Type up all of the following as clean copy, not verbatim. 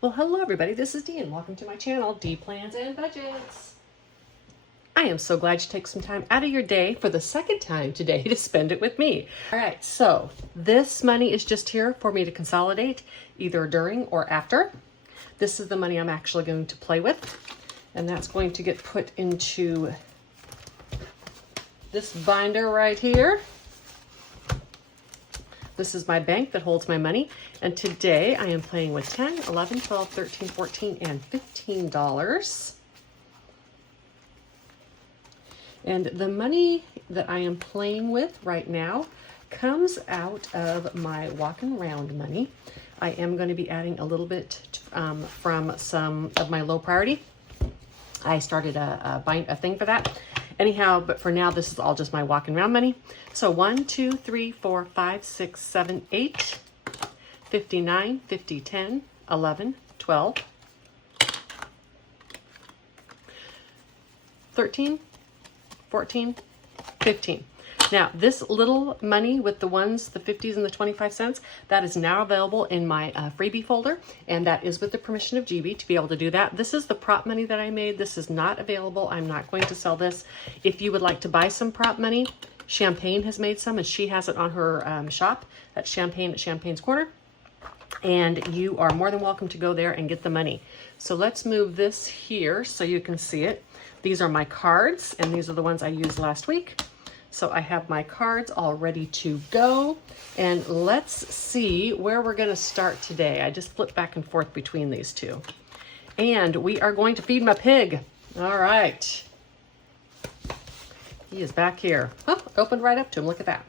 Well, hello everybody, this is Dee and welcome to my channel, Dee Plans and Budgets. I am so glad you take some time out of your day for the second time today to spend it with me. All right, so this money is just here for me to consolidate either during or after. This is the money I'm actually going to play with, and that's going to get put into this binder right here. This is my bank that holds my money, and today I am playing with $10, $11, $12, $13, $14, and $15. And the money that I am playing with right now comes out of my walking around money. I am going to be adding a little bit from some of my low priority. I started a thing for that. Anyhow, but for now, this is all just my walking around money. So 1, 2, 3, 4, 5, 6, 7, 8, 59, 50, 10, 11, 12, 13, 14, 15. Now, this little money with the ones, the 50s and the 25 cents, that is now available in my freebie folder, and that is with the permission of GB to be able to do that. This is the prop money that I made. This is not available. I'm not going to sell this. If you would like to buy some prop money, Champagne has made some, and she has it on her shop at Champagne at Champagne's Corner, and you are more than welcome to go there and get the money. So let's move this here so you can see it. These are my cards, and these are the ones I used last week. So I have my cards all ready to go, and let's see where we're going to start today. I just flip back and forth between these two. And we are going to feed my pig. All right. He is back here. Oh, opened right up to him. Look at that.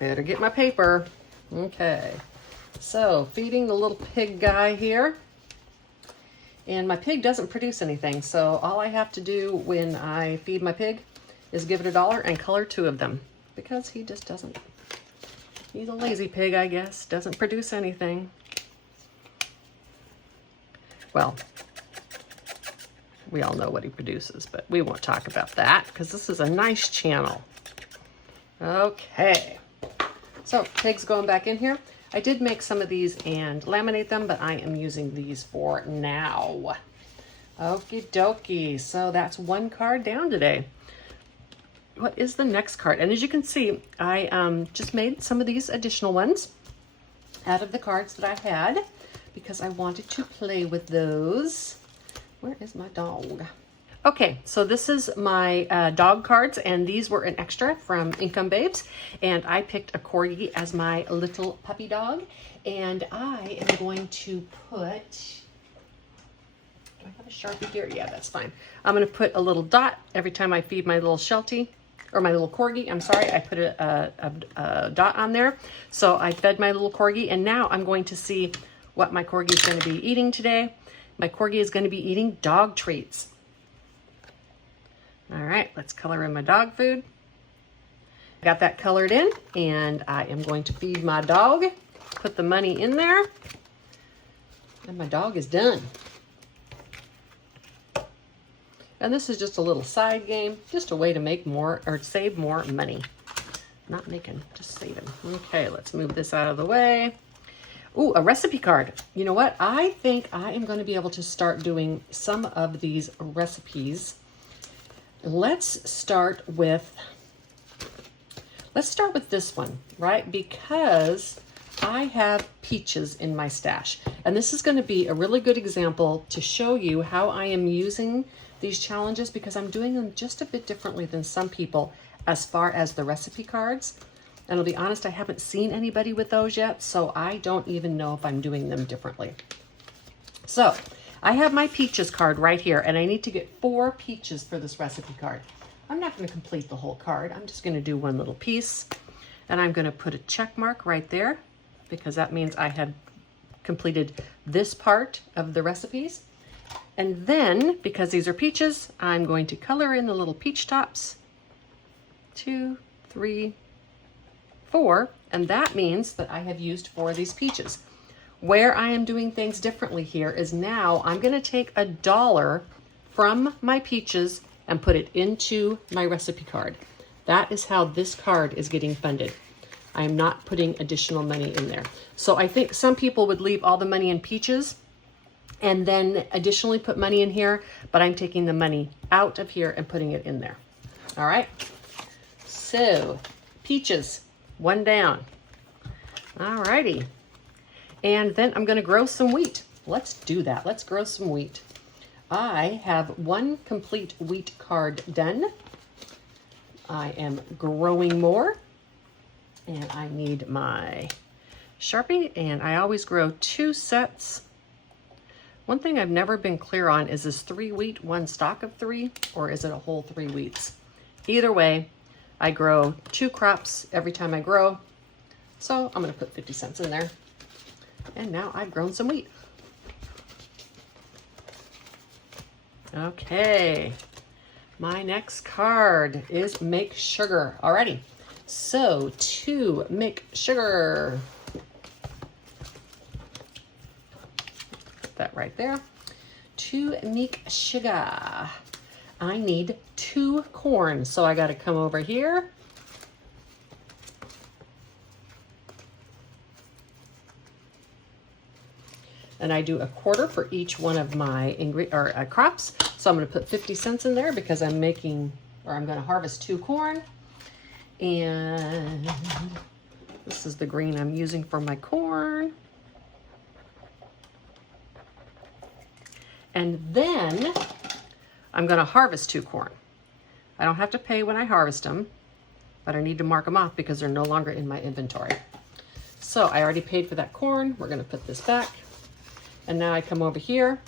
Better get my paper. Okay. So feeding the little pig guy here. And my pig doesn't produce anything, so all I have to do when I feed my pig is give it $1 and color 2 of them, because he just doesn't. He's a lazy pig, I guess. Doesn't produce anything. Well, we all know what he produces, but we won't talk about that because this is a nice channel. Okay. So pig's going back in here. I did make some of these and laminate them, but I am using these for now. Okie dokie. So that's one card down today. What is the next card? And as you can see, I just made some of these additional ones out of the cards that I had because I wanted to play with those. Where is my dog? Okay, so this is my dog cards, and these were an extra from Income Babes, and I picked a Corgi as my little puppy dog, and I am going to put, do I have a Sharpie here? Yeah, that's fine. I'm going to put a little dot every time I feed my little Sheltie, or my little Corgi. I'm sorry, I put a dot on there. So I fed my little Corgi, and now I'm going to see what my Corgi is going to be eating today. My Corgi is going to be eating dog treats. All right, let's color in my dog food. Got that colored in, and I am going to feed my dog, put the money in there, and my dog is done. And this is just a little side game, just a way to make more or save more money. Not making, just saving. Okay, let's move this out of the way. Ooh, a recipe card. You know what? I think I am going to be able to start doing some of these recipes. Let's start with this one, right? Because I have peaches in my stash. And this is going to be a really good example to show you how I am using these challenges, because I'm doing them just a bit differently than some people as far as the recipe cards. And I'll be honest, I haven't seen anybody with those yet, so I don't even know if I'm doing them differently. So I have my peaches card right here, and I need to get 4 peaches for this recipe card. I'm not going to complete the whole card. I'm just going to do one little piece, and I'm going to put a check mark right there because that means I have completed this part of the recipes. And then, because these are peaches, I'm going to color in the little peach tops. 2, 3, 4, and that means that I have used 4 of these peaches. Where I am doing things differently here is now I'm going to take $1 from my peaches and put it into my recipe card. That is how this card is getting funded. I'm not putting additional money in there. So I think some people would leave all the money in peaches and then additionally put money in here, but I'm taking the money out of here and putting it in there. All right, so peaches, one down. All righty, and then I'm gonna grow some wheat. Let's do that. Let's grow some wheat. I have one complete wheat card done. I am growing more, and I need my Sharpie, and I always grow 2 sets. One thing I've never been clear on is this 3 wheat, 1 stalk of 3, or is it a whole 3 wheats? Either way, I grow 2 crops every time I grow. So I'm gonna put 50 cents in there. And now I've grown some wheat. Okay, my next card is make sugar. Alrighty, so to make sugar. Put that right there. To make sugar, I need 2 corn. So I got to come over here. And I do a quarter for each one of my crops. So I'm going to put 50 cents in there because I'm making, or I'm going to harvest 2 corn. And this is the green I'm using for my corn. And then I'm going to harvest 2 corn. I don't have to pay when I harvest them, but I need to mark them off because they're no longer in my inventory. So I already paid for that corn. We're going to put this back. And now I come over here,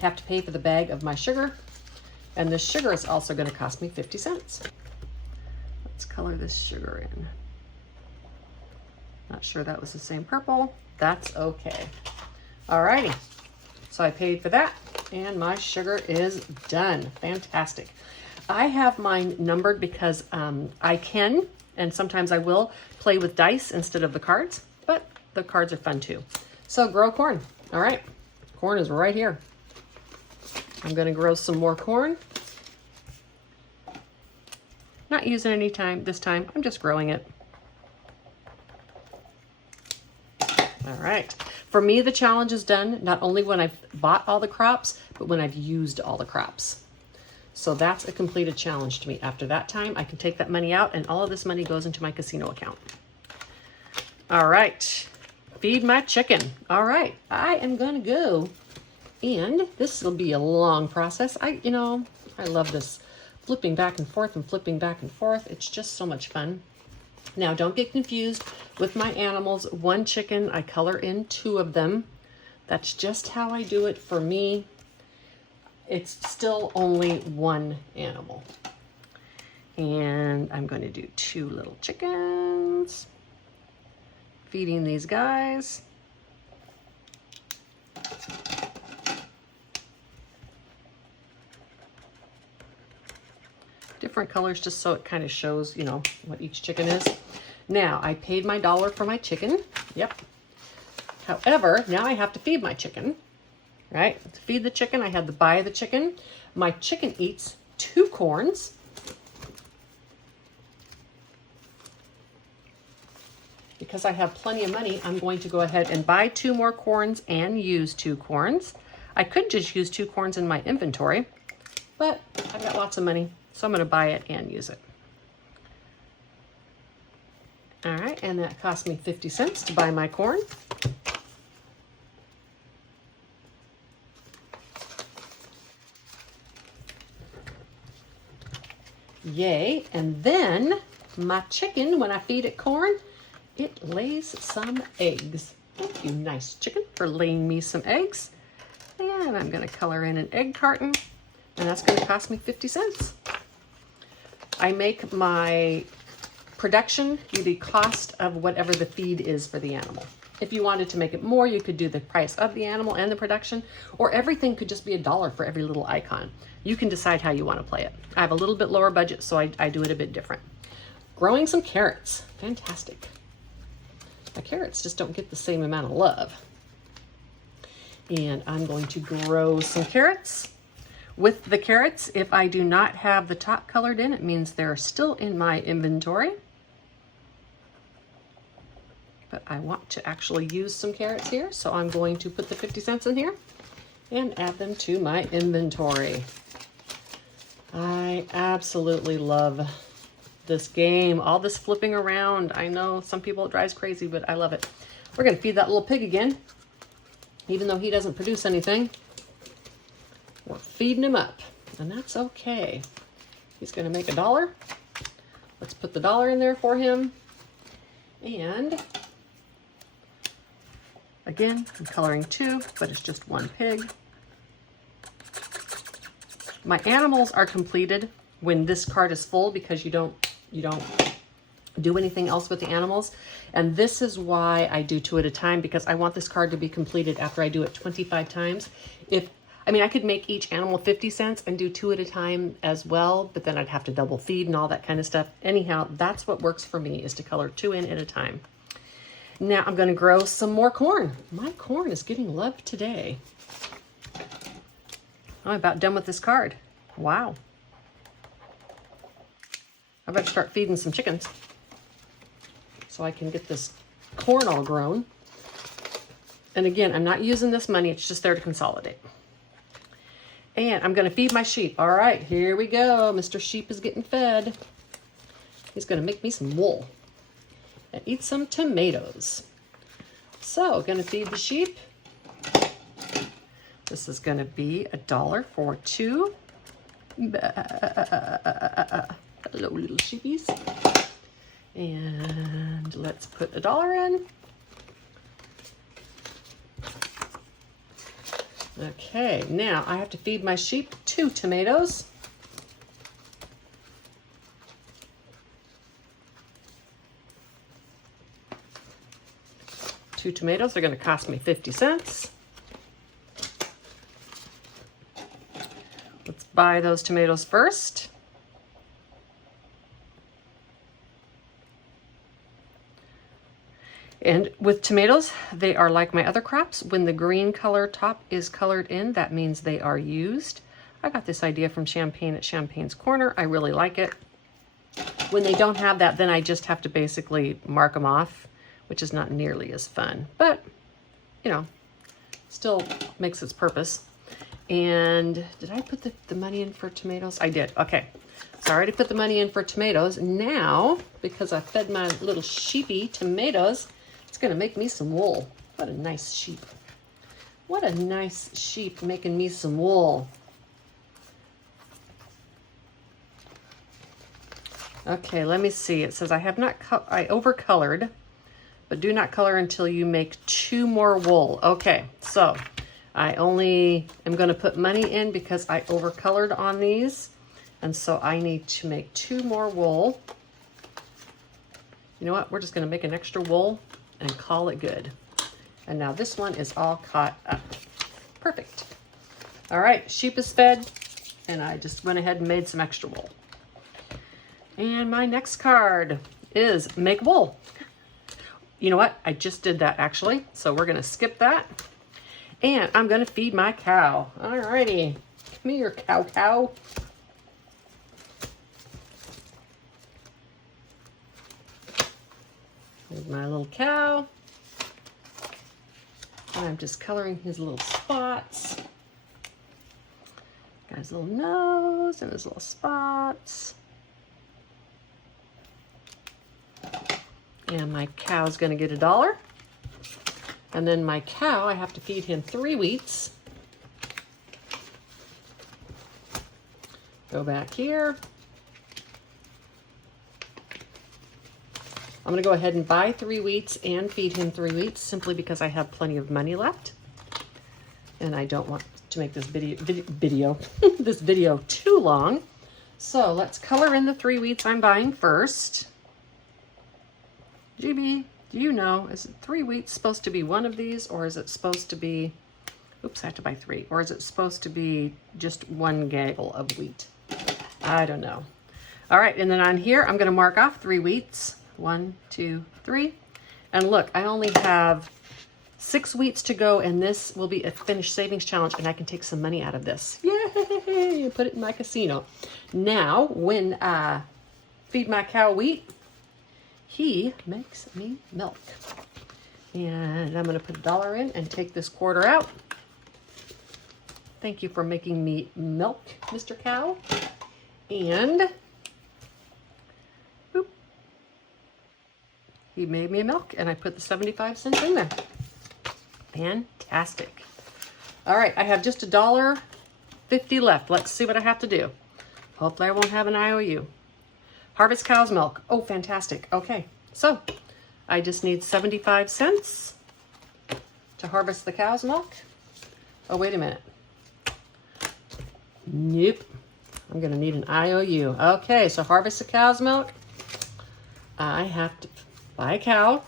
have to pay for the bag of my sugar. And this sugar is also going to cost me 50 cents. Let's color this sugar in. Not sure that was the same purple. That's okay. Alrighty. So I paid for that, and my sugar is done. Fantastic. I have mine numbered because I can, and sometimes I will, play with dice instead of the cards, but the cards are fun too. So grow corn. All right, corn is right here. I'm gonna grow some more corn. Not using any time this time, I'm just growing it. All right. For me, the challenge is done not only when I've bought all the crops, but when I've used all the crops. So that's a completed challenge to me. After that time, I can take that money out and all of this money goes into my casino account. All right, feed my chicken. All right, I am gonna go, and this will be a long process. I love this flipping back and forth and flipping back and forth. It's just so much fun. Now, don't get confused with my animals. 1 chicken, I color in 2 of them. That's just how I do it for me. It's still only 1 animal. And I'm going to do 2 little chickens. Feeding these guys. Different colors just so it kind of shows, what each chicken is. Now, I paid my $1 for my chicken. Yep. However, now I have to feed my chicken, right? To feed the chicken, I had to buy the chicken. My chicken eats 2 corns. Because I have plenty of money, I'm going to go ahead and buy 2 more corns and use 2 corns. I could just use 2 corns in my inventory, but I've got lots of money. So I'm going to buy it and use it. All right, and that cost me 50 cents to buy my corn. Yay, and then my chicken, when I feed it corn, it lays some eggs. Thank you, nice chicken, for laying me some eggs. And I'm going to color in an egg carton, and that's going to cost me 50 cents. I make my production be the cost of whatever the feed is for the animal. If you wanted to make it more, you could do the price of the animal and the production, or everything could just be $1 for every little icon. You can decide how you want to play it. I have a little bit lower budget, so I do it a bit different. Growing some carrots. Fantastic. My carrots just don't get the same amount of love. And I'm going to grow some carrots. With the carrots, if I do not have the top colored in, it means they're still in my inventory. but I want to actually use some carrots here, so I'm going to put the 50 cents in here and add them to my inventory. I absolutely love this game. All this flipping around. I know some people it drives crazy, but I love it. We're going to feed that little pig again. Even though he doesn't produce anything, we're feeding him up, and that's okay. He's going to make $1. Let's put the $1 in there for him. And again, I'm coloring 2, but it's just 1 pig. My animals are completed when this card is full because you don't do anything else with the animals. And this is why I do 2 at a time, because I want this card to be completed after I do it 25 times. I could make each animal 50 cents and do 2 at a time as well, but then I'd have to double feed and all that kind of stuff. Anyhow, that's what works for me, is to color 2 in at a time. Now I'm going to grow some more corn. My corn is getting love today. I'm about done with this card. Wow. I better start feeding some chickens so I can get this corn all grown. And again, I'm not using this money. It's just there to consolidate. And I'm going to feed my sheep. All right, here we go. Mr. Sheep is getting fed. He's going to make me some wool and eat some tomatoes. So, going to feed the sheep. This is going to be $1 for 2. Hello, little sheepies. And let's put $1 in. Okay, now I have to feed my sheep 2 tomatoes. Two tomatoes are going to cost me 50 cents. Let's buy those tomatoes first. And with tomatoes, they are like my other crops. When the green color top is colored in, that means they are used. I got this idea from Champagne at Champagne's Corner. I really like it. When they don't have that, then I just have to basically mark them off, which is not nearly as fun. But, you know, still makes its purpose. And did I put the money in for tomatoes? I did. Okay. So I already put the money in for tomatoes. Now, because I fed my little sheepy tomatoes, it's going to make me some wool. What a nice sheep. What a nice sheep making me some wool. Okay, let me see. It says I overcolored, but do not color until you make 2 more wool. Okay, so I only am going to put money in because I overcolored on these. And so I need to make 2 more wool. You know what? We're just going to make an extra wool and call it good. And now this one is all caught up. Perfect. All right, sheep is fed, and I just went ahead and made some extra wool. And my next card is make wool. You know what? I just did that actually, so we're going to skip that. And I'm going to feed my cow. All righty. Come here, cow. There's my little cow. And I'm just coloring his little spots. Got his little nose and his little spots. And my cow's gonna get $1. And then my cow, I have to feed him 3 wheats. Go back here. I'm going to go ahead and buy 3 wheats and feed him 3 wheats simply because I have plenty of money left. And I don't want to make this this video too long. So let's color in the 3 wheats I'm buying first. GB, do you know, is 3 wheats supposed to be 1 of these, or is it supposed to be, oops, I have to buy 3, or is it supposed to be just 1 gaggle of wheat? I don't know. All right, and then on here, I'm going to mark off 3 wheats. 1, 2, 3. And look, I only have 6 wheats to go, and this will be a finished savings challenge, and I can take some money out of this. Yay! Put it in my casino. Now, when I feed my cow wheat, he makes me milk. And I'm going to put $1 in and take this quarter out. Thank you for making me milk, Mr. Cow. And boop, he made me a milk, and I put the 75 cents in there. Fantastic. All right, I have just $1.50 left. Let's see what I have to do. Hopefully I won't have an IOU. Harvest cow's milk. Oh, fantastic. Okay, so I just need 75 cents to harvest the cow's milk. Oh, wait a minute. Nope. I'm going to need an IOU. Okay, so harvest the cow's milk. I have to buy a cow.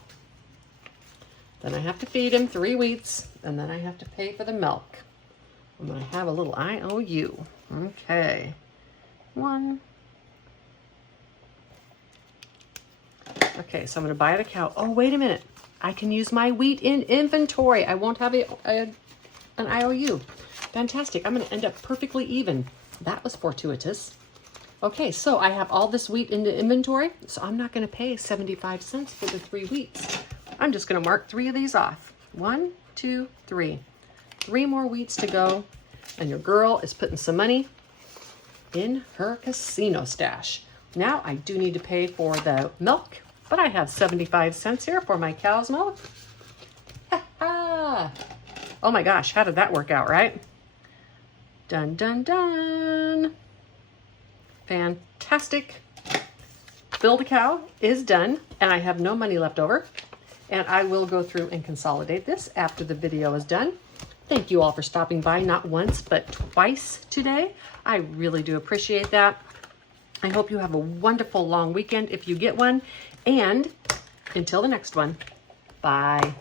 Then I have to feed him 3 weeks. And then I have to pay for the milk. I'm going to have a little IOU. Okay. 1. Okay, so I'm going to buy the cow. Oh, wait a minute. I can use my wheat in inventory. I won't have an IOU. Fantastic. I'm going to end up perfectly even. That was fortuitous. Okay, so I have all this wheat in the inventory, so I'm not going to pay 75 cents for the 3 wheats. I'm just going to mark 3 of these off. 1, 2, 3. 3 more wheats to go, and your girl is putting some money in her casino stash. Now I do need to pay for the milk, but I have 75 cents here for my cow's milk. Ha ha! Oh my gosh, how did that work out, right? Dun, dun, dun. Fantastic. Build a cow is done, and I have no money left over. And I will go through and consolidate this after the video is done. Thank you all for stopping by, not once, but twice today. I really do appreciate that. I hope you have a wonderful long weekend if you get one. And until the next one, bye.